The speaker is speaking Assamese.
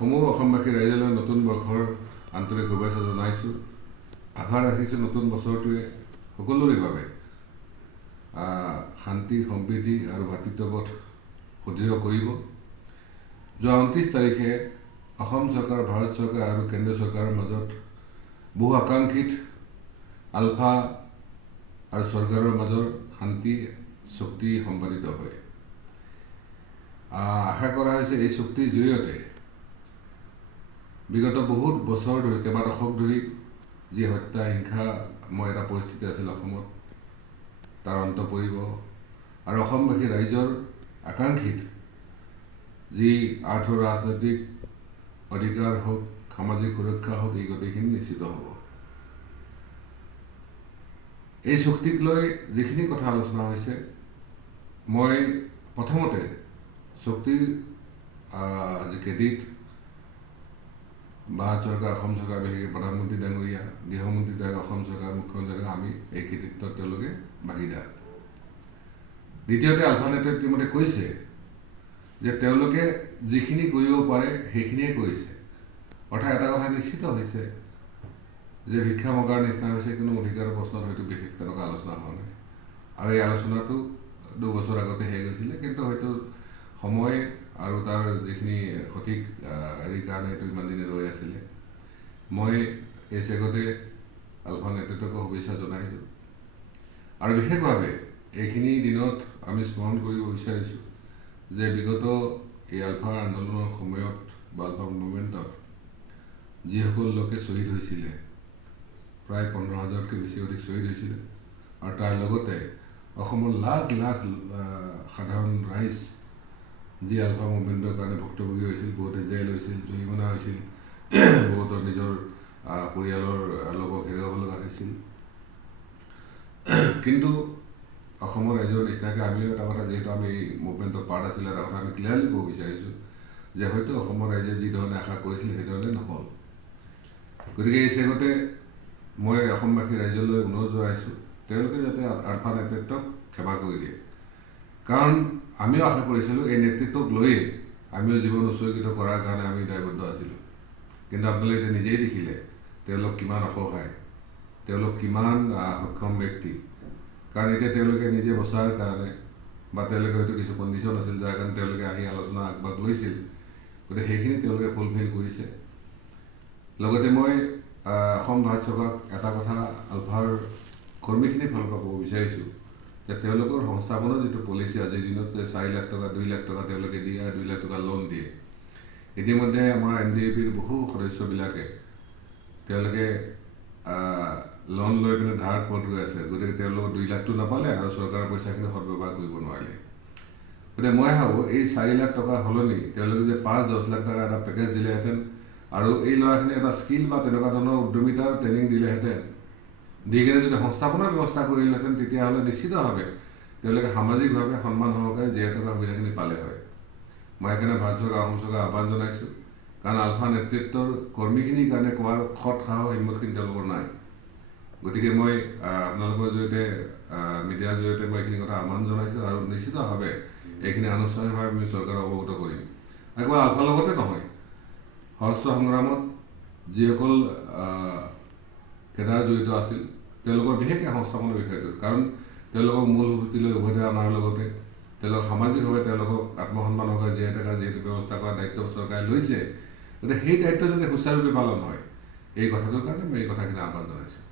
সমূহ অসমবাসী ৰাইজলৈ নতুন বৰ্ষৰ আন্তৰিক শুভেচ্ছা জনাইছোঁ। আশা ৰাখিছোঁ নতুন বছৰটোৱে সকলোৰে বাবে শান্তি, সম্প্ৰীতি আৰু ভাতৃত্ববোধ সুদৃঢ় কৰিব। যোৱা 29 তাৰিখে অসম চৰকাৰ, ভাৰত চৰকাৰ আৰু কেন্দ্ৰীয় চৰকাৰৰ মাজত বহু আকাংক্ষিত আলফা আৰু চৰকাৰৰ মাজৰ শান্তি চুক্তি সম্পাদিত হয়। আশা কৰা হৈছে এই চুক্তিৰ জৰিয়তে বিগত বহুত বছৰ ধৰি, কেইবা দশক ধৰি যি হত্যা হিংসাময় এটা পৰিস্থিতি আছিল অসমত, তাৰ অন্ত পৰিব আৰু অসমবাসী ৰাইজৰ আকাংক্ষিত যি আৰ্থ ৰাজনৈতিক অধিকাৰ হওক, সামাজিক সুৰক্ষা হওক, এই গোটেইখিনি নিশ্চিত হ'ব। এই চুক্তিক লৈ যিখিনি কথা আলোচনা হৈছে, মই প্ৰথমতে চুক্তিৰ যি ক্ৰেডিট ভাৰত চৰকাৰ, অসম চৰকাৰ, বিশেষকৈ প্ৰধানমন্ত্ৰী ডাঙৰীয়া, গৃহমন্ত্ৰী ডাঙৰীয়া, অসম চৰকাৰ, মুখ্যমন্ত্ৰী ডাঙৰীয়া, আমি এই কৃতিত্বত তেওঁলোকে ভাগিদাৰ। দ্বিতীয়তে আলফা নেতাই ইতিমধ্যে কৈছে যে তেওঁলোকে যিখিনি কৰিব পাৰে সেইখিনিয়ে কৰিছে। অৰ্থাৎ এটা কথা নিশ্চিত হৈছে যে ভিক্ষা মগাৰ নিচিনা হৈছে, কোনো অধিকাৰৰ প্ৰশ্নত হয়তো বিশেষ তেনেকুৱা আলোচনা হোৱা নাই। আৰু এই আলোচনাটো 2 বছৰ আগতে শেষ হৈছিলে, কিন্তু হয়তো সময় আৰু তাৰ যিখিনি সঠিক হেৰিৰ কাৰণে এইটো ইমান দিনে ৰৈ আছিলে। মই এই চেগতে আলফা নেতৃত্বক শুভেচ্ছা জনাইছোঁ আৰু বিশেষভাৱে এইখিনি দিনত আমি স্মৰণ কৰিব বিচাৰিছোঁ যে বিগত এই আলফা আন্দোলনৰ সময়ত বা আলফা মুভমেণ্টত যিসকল লোকে শ্বহীদ হৈছিলে, প্ৰায় 15,000তকৈ বেছি অধিক শ্বহীদ হৈছিলে, আৰু তাৰ লগতে অসমৰ লাখ লাখ সাধাৰণ ৰাইজ যি আলফা মুভমেণ্টৰ কাৰণে ভুক্তভোগী হৈছিল, বহুতে জেল হৈছিল, জৰিমনা হৈছিল, বহুতৰ নিজৰ পৰিয়ালৰ লোকক হেৰুৱাব লগা হৈছিল। কিন্তু অসমৰ ৰাইজৰ নিচিনাকৈ আমিও এটা কথা, যিহেতু আমি এই মুভমেণ্টৰ পাৰ্ট আছিলে, এটা কথা আমি ক্লিয়াৰলি ক'ব বিচাৰিছোঁ যে হয়তো অসমৰ ৰাইজে যি ধৰণে আশা কৰিছিল সেইধৰণে নহ'ল। গতিকে এই চেগতে মই অসমবাসী ৰাইজলৈ অনুৰোধ জনাইছোঁ, তেওঁলোকে যাতে আলফা নেতৃত্বক ক্ষমা কৰি দিয়ে। কাৰণ আমিও আশা কৰিছিলোঁ এই নেতৃত্বক লৈয়ে আমিও জীৱন উৎসৰ্গিত কৰাৰ কাৰণে আমি দায়বদ্ধ আছিলোঁ। কিন্তু আপোনালোকে এতিয়া নিজেই দেখিলে তেওঁলোক কিমান অসহায়, তেওঁলোক কিমান সক্ষম ব্যক্তি। কাৰণ এতিয়া তেওঁলোকে নিজে বচাৰ কাৰণে বা তেওঁলোকে হয়তো কিছু কণ্ডিশ্যন আছিল, যাৰ কাৰণে তেওঁলোকে আহি আলোচনা আগভাগ লৈছিল, গতিকে সেইখিনি তেওঁলোকে ফুলফিল কৰিছে। লগতে মই অসম ভাৰত চৰকাৰক এটা কথা আলফাৰ কৰ্মীখিনিৰ ফালৰ পৰা ক'ব বিচাৰিছোঁ যে তেওঁলোকৰ সংস্থাপনৰ যিটো পলিচি আজিৰ দিনত যে 4 লাখ টকা, 2 লাখ টকা তেওঁলোকে দিয়ে আৰু 2 লাখ টকা লোন দিয়ে। ইতিমধ্যে আমাৰ NDAP-ৰ বহু সদস্যবিলাকে তেওঁলোকে লোন লৈ পিনে ধাৰত পথ গৈ আছে। গতিকে তেওঁলোকৰ 2 লাখটো নাপালে আৰু চৰকাৰৰ পইচাখিনি সদব্যৱহাৰ কৰিব নোৱাৰিলে। গতিকে মই ভাবোঁ এই 4 লাখ টকাৰ সলনি তেওঁলোকে যে 5-10 লাখ টকা এটা পেকেজ দিলেহেঁতেন আৰু এই ল'ৰাখিনি এটা স্কিল বা তেনেকুৱা ধৰণৰ উদ্যমিতাৰ ট্ৰেইনিং দিলেহেঁতেন, দি কিনে যদি সংস্থাপনৰ ব্যৱস্থা কৰিলেহেঁতেন, তেতিয়াহ'লে নিশ্চিতভাৱে তেওঁলোকে সামাজিকভাৱে সন্মান সহকাৰে জীয়াই থকা সুবিধাখিনি পালে হয়। মই সেইকাৰণে ভাৰত চৰকাৰ, অসম চৰকাৰ আহ্বান জনাইছোঁ, কাৰণ আলফা নেতৃত্বৰ কৰ্মীখিনিৰ কাৰণে কোৱাৰ সৎ সাহস হিম্মতখিনি তেওঁলোকৰ নাই। গতিকে মই আপোনালোকৰ জৰিয়তে, মিডিয়াৰ জৰিয়তে মই এইখিনি কথা আহ্বান জনাইছোঁ আৰু নিশ্চিতভাৱে এইখিনি আনুষ্ঠানিকভাৱে আমি চৰকাৰক অৱগত কৰিম। আৰু কেৱল আলফাৰ লগতে নহয়, সশস্ত্ৰ সংগ্ৰামত যিসকল কেডাৰ জড়িত আছিল তেওঁলোকৰ বিশেষকৈ সংস্থাপনৰ বিষয়টো, কাৰণ তেওঁলোকক মূল সুঁতিলৈ উভতাই অনাৰ লগতে তেওঁলোকক সামাজিকভাৱে তেওঁলোকক আত্মসন্মানভাৱে জীয়াই থকা যিহেতু ব্যৱস্থা কৰা দায়িত্ব চৰকাৰে লৈছে, গতিকে সেই দায়িত্ব যাতে সুচাৰুৰূপে পালন হয়, এই কথাটোৰ কাৰণে মই এই কথাখিনি আহ্বান জনাইছোঁ।